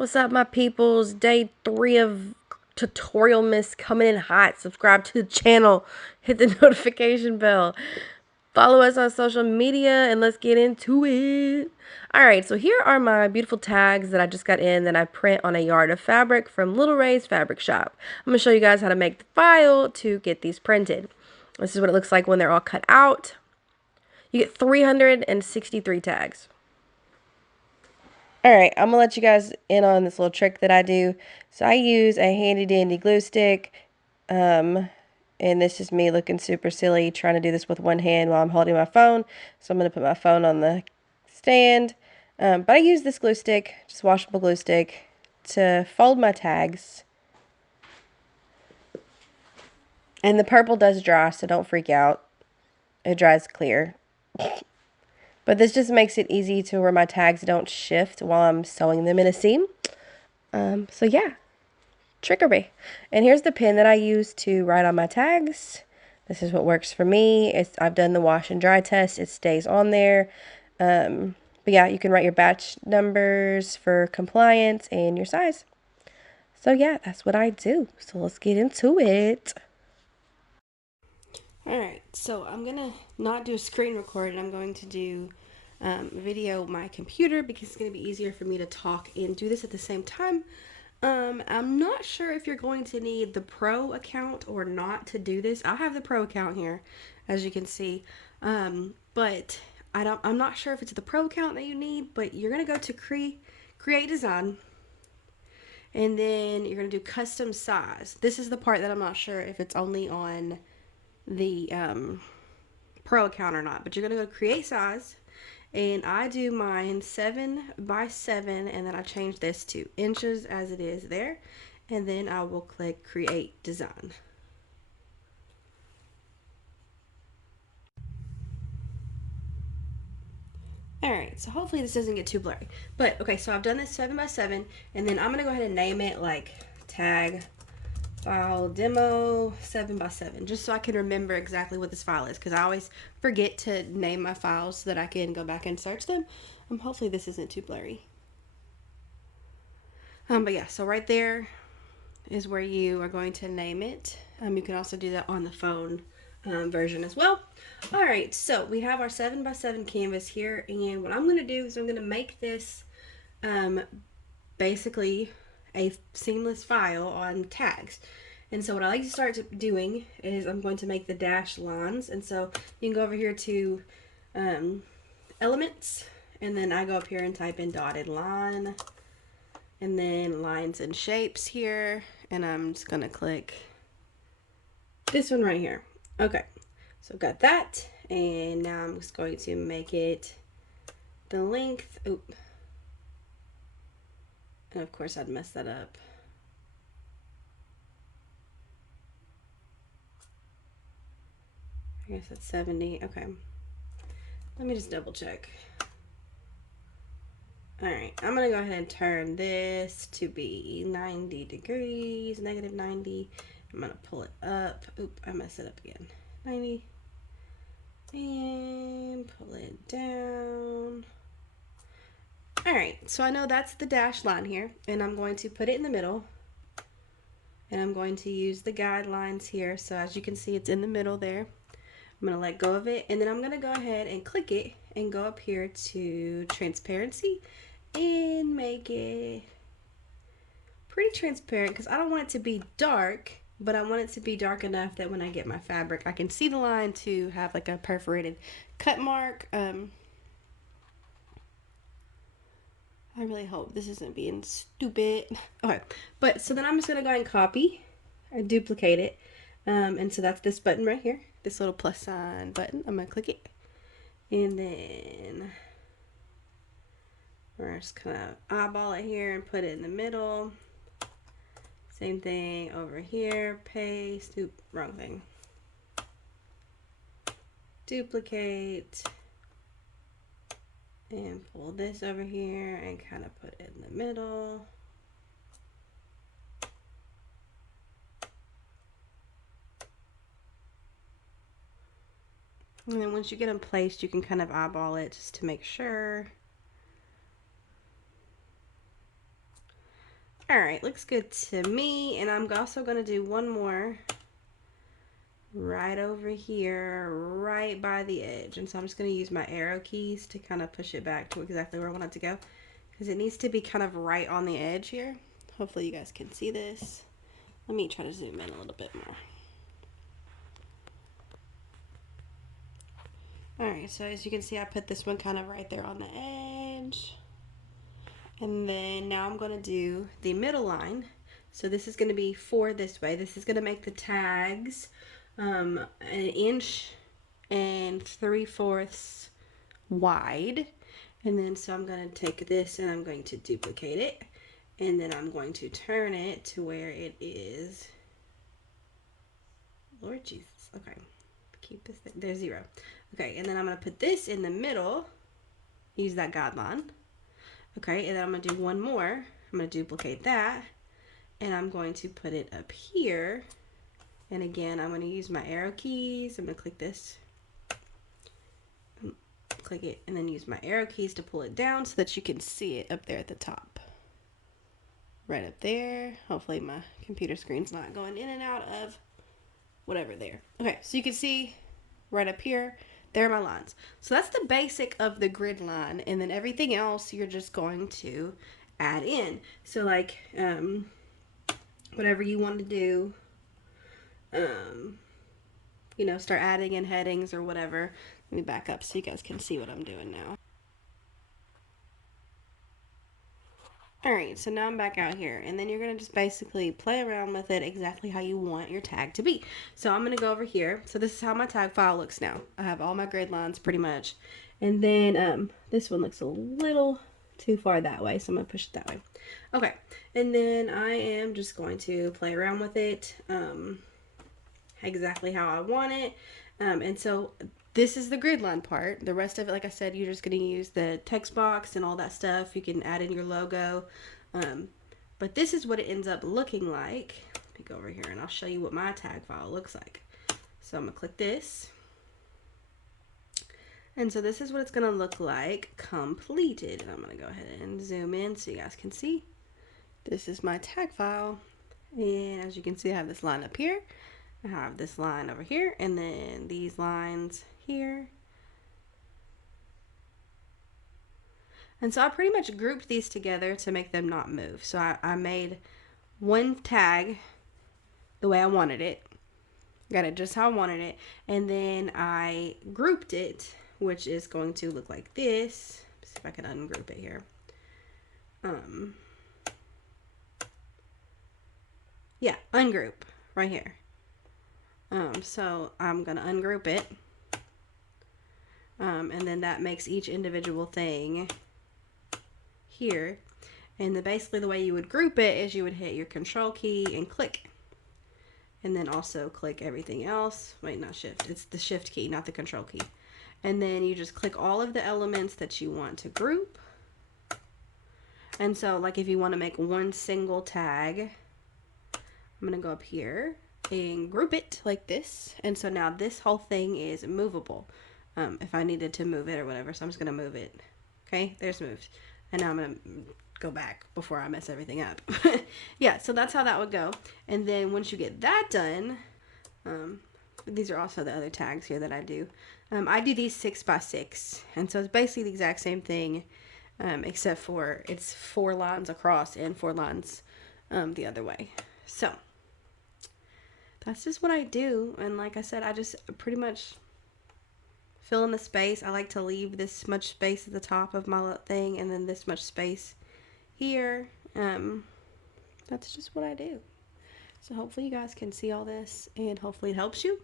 What's up, my peoples? Day 3 of tutorial miss coming in hot. Subscribe to the channel, hit the notification bell, follow us on social media, and let's get into it. Alright, so here are my beautiful tags that I just got in that I print on a yard of fabric from Little Ray's Fabric Shop. I'm going to show you guys how to make the file to get these printed. This is what it looks like when they're all cut out. You get 363 tags. Alright, I'm going to let you guys in on this little trick that I do. So I use a handy dandy glue stick, and this is me looking super silly trying to do this with one hand while I'm holding my phone. So I'm going to put my phone on the stand. But I use this glue stick, just washable glue stick, to fold my tags. And the purple does dry, so don't freak out. It dries clear. But this just makes it easy to where my tags don't shift while I'm sewing them in a seam. So yeah, trickery. And here's the pen that I use to write on my tags. This is what works for me. I've done the wash and dry test. It stays on there. But yeah, you can write your batch numbers for compliance and your size. So yeah, that's what I do. So let's get into it. Alright, so I'm going to not do a screen record, and I'm going to do video my computer because it's going to be easier for me to talk and do this at the same time. I'm not sure if you're going to need the pro account or not to do this. I have the pro account here, as you can see. But I'm not sure if it's the pro account that you need, but you're going to go to create design. And then you're going to do custom size. This is the part that I'm not sure if it's only on the pro account or not, but you're going to go create size. And I do mine 7 by 7, and then I change this to inches as it is there, and then I will click create design. Alright, so hopefully this doesn't get too blurry. But okay, so I've done this 7 by 7, and then I'm going to go ahead and name it like tag file demo 7 by 7, just so I can remember exactly what this file is, because I always forget to name my files so that I can go back and search them. Hopefully this isn't too blurry. But yeah, so right there is where you are going to name it. You can also do that on the phone version as well. All right, so we have our 7 by 7 canvas here, and what I'm going to do is I'm going to make this basically a seamless file on tags. And so what I like to start doing is I'm going to make the dashed lines. And so you can go over here to elements, and then I go up here and type in dotted line, and then lines and shapes here, and I'm just going to click this one right here. Okay, so I've got that, and now I'm just going to make it the length. Oop. And of course I'd mess that up. I guess that's 70. Okay. Let me just double check. Alright, I'm going to go ahead and turn this to be 90 degrees, negative 90. I'm going to pull it up. Oop, I messed it up again. 90. And pull it down. Alright, so I know that's the dashed line here, and I'm going to put it in the middle. And I'm going to use the guidelines here, so as you can see, it's in the middle there. I'm going to let go of it, and then I'm going to go ahead and click it and go up here to transparency and make it pretty transparent, because I don't want it to be dark, but I want it to be dark enough that when I get my fabric, I can see the line to have like a perforated cut mark. I really hope this isn't being stupid. Okay, but so then I'm just going to go ahead and copy or duplicate it. And so that's this button right here, this little plus sign button. I'm going to click it. And then we're just kind of eyeball it here and put it in the middle. Same thing over here, paste, oop, wrong thing. Duplicate. And pull this over here and kind of put it in the middle. And then once you get them placed, you can kind of eyeball it just to make sure. All right, looks good to me. And I'm also going to do one more right over here, right by the edge. And so I'm just going to use my arrow keys to kind of push it back to exactly where I want it to go, because it needs to be kind of right on the edge here. Hopefully you guys can see this. Let me try to zoom in a little bit more. All right, so as you can see, I put this one kind of right there on the edge. And then now I'm going to do the middle line. So this is going to be 4 this way. This is going to make the tags 1 inch and 3/4 wide. And then so I'm going to take this and I'm going to duplicate it. And then I'm going to turn it to where it is. Lord Jesus. Okay. Keep this thing. There's 0. Okay. And then I'm going to put this in the middle. Use that guideline. Okay. And then I'm going to do one more. I'm going to duplicate that. And I'm going to put it up here. And again, I'm going to use my arrow keys. I'm going to click this. Click it. And then use my arrow keys to pull it down so that you can see it up there at the top. Right up there. Hopefully my computer screen's not going in and out of whatever there. Okay, so you can see right up here, there are my lines. So that's the basic of the grid line, and then everything else you're just going to add in. So like whatever you want to do, you know, start adding in headings or whatever. Let me back up so you guys can see what I'm doing now. Alright, so now I'm back out here, and then you're going to just basically play around with it exactly how you want your tag to be. So I'm going to go over here. So this is how my tag file looks now. I have all my grid lines pretty much. And then this one looks a little too far that way, so I'm going to push it that way. Okay, and then I am just going to play around with it exactly how I want it. And so this is the grid line part. The rest of it, like I said, you're just going to use the text box and all that stuff. You can add in your logo. But this is what it ends up looking like. Let me go over here and I'll show you what my tag file looks like. So I'm going to click this. And so this is what it's going to look like completed. And I'm going to go ahead and zoom in so you guys can see. This is my tag file. And as you can see, I have this line up here. I have this line over here, and then these lines here. And so I pretty much grouped these together to make them not move. So I made one tag the way I wanted it. Got it just how I wanted it. And then I grouped it, which is going to look like this. Let's see if I can ungroup it here. Yeah, ungroup right here. So I'm going to ungroup it. And then that makes each individual thing here. And basically the way you would group it is you would hit your control key and click. And then also click everything else. Wait, not shift. It's the shift key, not the control key. And then you just click all of the elements that you want to group. And so like if you want to make one single tag, I'm going to go up here and group it like this. And so now this whole thing is movable if I needed to move it or whatever. So I'm just going to move it. Okay, there's moved. And now I'm going to go back before I mess everything up. Yeah, so that's how that would go. And then once you get that done, these are also the other tags here that I do. I do these 6x6. And so it's basically the exact same thing, except for it's 4 lines across and 4 lines the other way. So that's just what I do. And like I said, I just pretty much fill in the space. I like to leave this much space at the top of my thing and then this much space here. That's just what I do. So hopefully you guys can see all this and hopefully it helps you.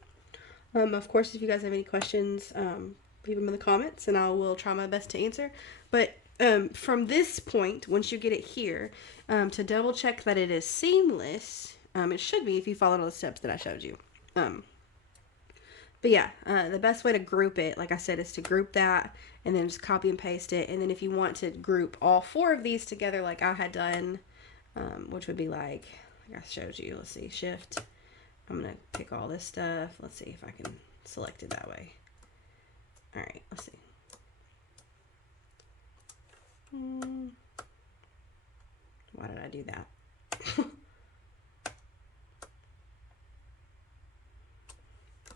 Of course, if you guys have any questions, leave them in the comments and I will try my best to answer. But from this point, once you get it here, to double check that it is seamless, it should be if you followed all the steps that I showed you. But yeah, the best way to group it, like I said, is to group that and then just copy and paste it. And then if you want to group all 4 of these together like I had done, which would be like I showed you, let's see, shift. I'm going to pick all this stuff. Let's see if I can select it that way. All right, let's see. Why did I do that?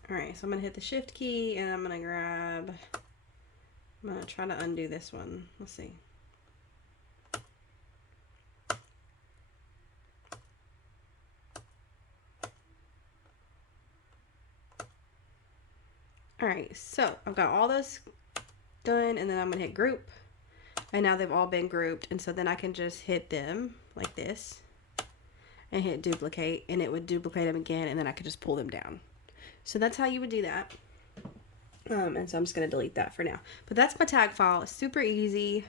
Alright, so I'm going to hit the shift key and I'm going to grab, I'm going to try to undo this one. Let's see. Alright, so I've got all this done, and then I'm going to hit group. And now they've all been grouped, and so then I can just hit them like this and hit duplicate, and it would duplicate them again, and then I could just pull them down. So that's how you would do that. And so I'm just going to delete that for now. But that's my tag file. It's super easy.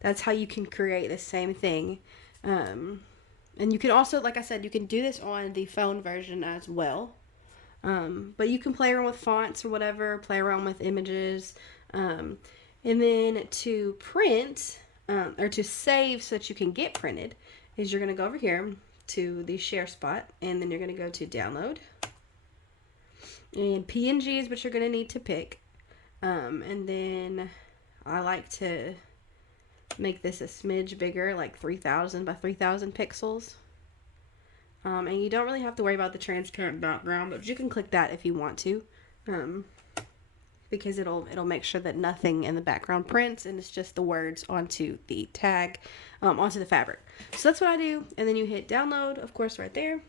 That's how you can create the same thing. And you can also, like I said, you can do this on the phone version as well. But you can play around with fonts or whatever, play around with images. And then to print, or to save so that you can get printed, is you're going to go over here to the share spot, and then you're going to go to download. And PNG is what you're going to need to pick. And then I like to make this a smidge bigger, like 3000 by 3000 pixels. And you don't really have to worry about the transparent background, but you can click that if you want to, because it'll make sure that nothing in the background prints, and it's just the words onto the tag, onto the fabric. So that's what I do, and then you hit download, of course, right there.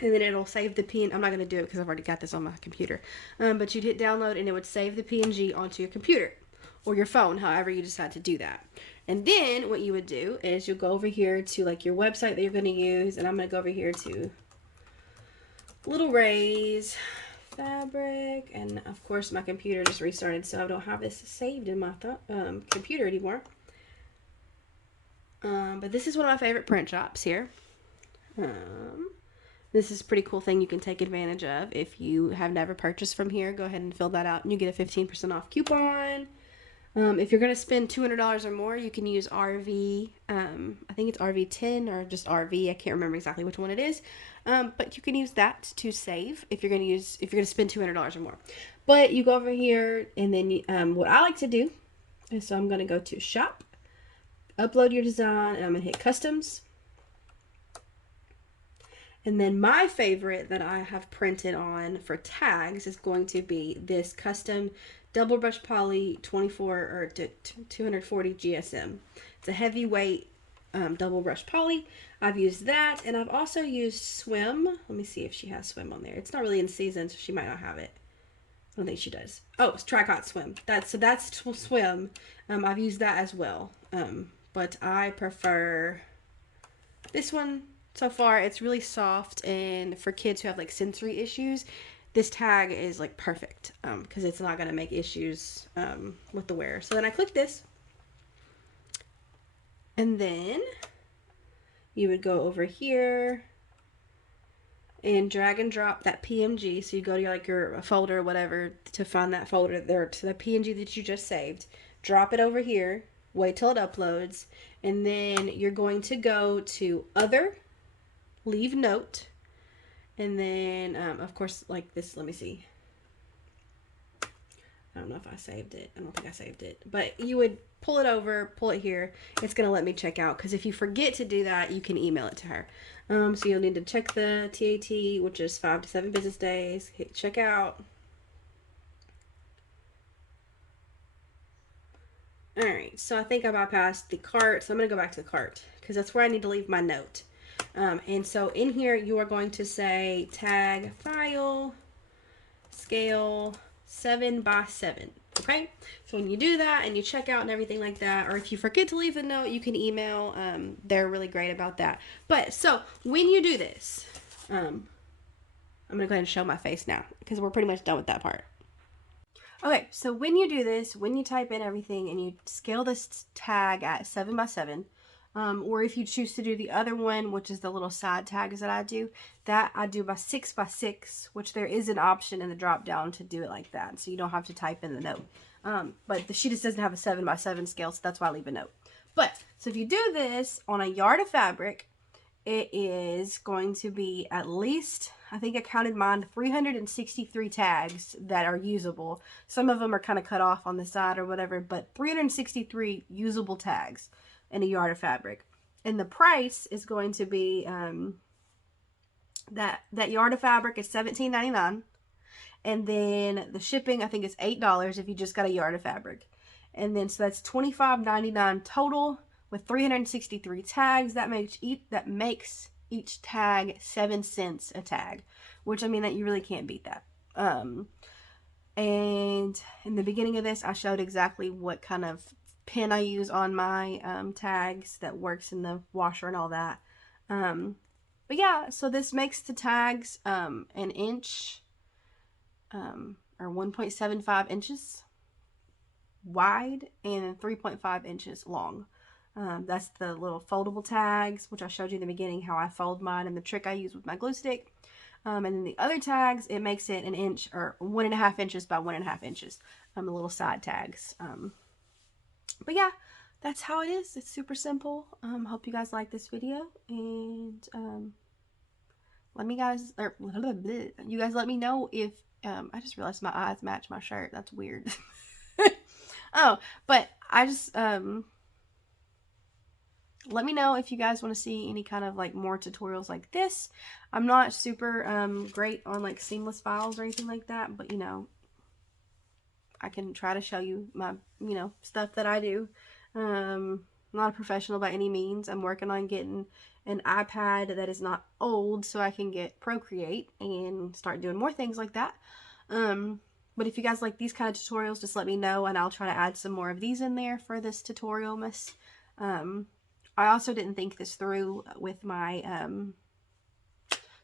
And then it'll save the PNG. I'm not going to do it because I've already got this on my computer. But you'd hit download and it would save the PNG onto your computer or your phone, however you decide to do that. And then what you would do is you'll go over here to like your website that you're going to use. And I'm going to go over here to Little Rays Fabric. And of course my computer just restarted, so I don't have this saved in my computer anymore. But this is one of my favorite print shops here. This is a pretty cool thing you can take advantage of. If you have never purchased from here, go ahead and fill that out and you get a 15% off coupon. If you're going to spend $200 or more, you can use RV. I think it's RV10 or just RV. I can't remember exactly which one it is. But you can use that to save if you're going to spend $200 or more. But you go over here, and then what I like to do is, so I'm going to go to shop, upload your design, and I'm going to hit customs. And then my favorite that I have printed on for tags is going to be this custom double brush poly 24 or 240 GSM. It's a heavyweight double brush poly. I've used that, and I've also used Swim. Let me see if she has Swim on there. It's not really in season, so she might not have it. I don't think she does. Oh, it's Tricot Swim. That's Swim. I've used that as well. But I prefer this one. So far, it's really soft, and for kids who have like sensory issues, this tag is like perfect because it's not going to make issues with the wear. So then I click this, and then you would go over here and drag and drop that PNG. So you go to your folder or whatever to find that folder there, to the PNG that you just saved. Drop it over here, wait till it uploads, and then you're going to go to Other, leave note, and then of course like this, let me see, I don't know if I saved it. I don't think I saved it, but you would pull it over, pull it here. It's gonna let me check out, because if you forget to do that, you can email it to her. So you'll need to check the TAT, which is 5 to 7 business days. Hit checkout. Alright, so I think I bypassed the cart, so I'm gonna go back to the cart because that's where I need to leave my note. And so in here, you are going to say tag file scale 7 by 7. Okay, so when you do that and you check out and everything like that, or if you forget to leave the note, you can email. They're really great about that. But so when you do this, I'm gonna go ahead and show my face now because we're pretty much done with that part. Okay, so when you do this, when you type in everything and you scale this tag at 7 by 7, or if you choose to do the other one, which is the little side tags that I do by 6 by 6, which there is an option in the drop down to do it like that, so you don't have to type in the note. But she just doesn't have a 7 by 7 scale, so that's why I leave a note. But so if you do this on a yard of fabric, it is going to be at least, I think I counted mine, 363 tags that are usable. Some of them are kind of cut off on the side or whatever, but 363 usable tags in a yard of fabric. And the price is going to be that yard of fabric is $17.99, and then the shipping, I think, is $8 if you just got a yard of fabric. And then so that's $25.99 total with 363 tags. That makes each tag 7 cents a tag, which, I mean, that you really can't beat that. And in the beginning of this, I showed exactly what kind of pin I use on my tags that works in the washer and all that. But yeah, so this makes the tags an inch or 1.75 inches wide and 3.5 inches long. That's the little foldable tags, which I showed you in the beginning how I fold mine and the trick I use with my glue stick. And then the other tags, it makes it an inch or 1.5 inches by 1.5 inches. The little side tags. But yeah, that's how it is. It's super simple. Hope you guys like this video, and you guys let me know if I just realized my eyes match my shirt. That's weird. Oh, but I just let me know if you guys want to see any kind of like more tutorials like this. I'm not super great on like seamless files or anything like that, but you know, I can try to show you my, you know, stuff that I do. I'm not a professional by any means. I'm working on getting an iPad that is not old so I can get Procreate and start doing more things like that. But if you guys like these kind of tutorials, just let me know and I'll try to add some more of these in there for this tutorial miss. I also didn't think this through with my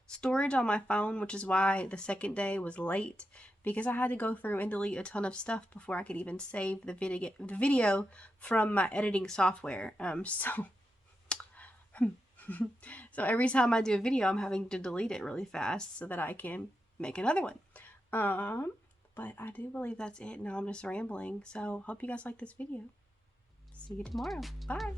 storage on my phone, which is why the second day was late, because I had to go through and delete a ton of stuff before I could even save the video from my editing software. So every time I do a video, I'm having to delete it really fast so that I can make another one. But I do believe that's it. Now I'm just rambling. So hope you guys like this video. See you tomorrow. Bye.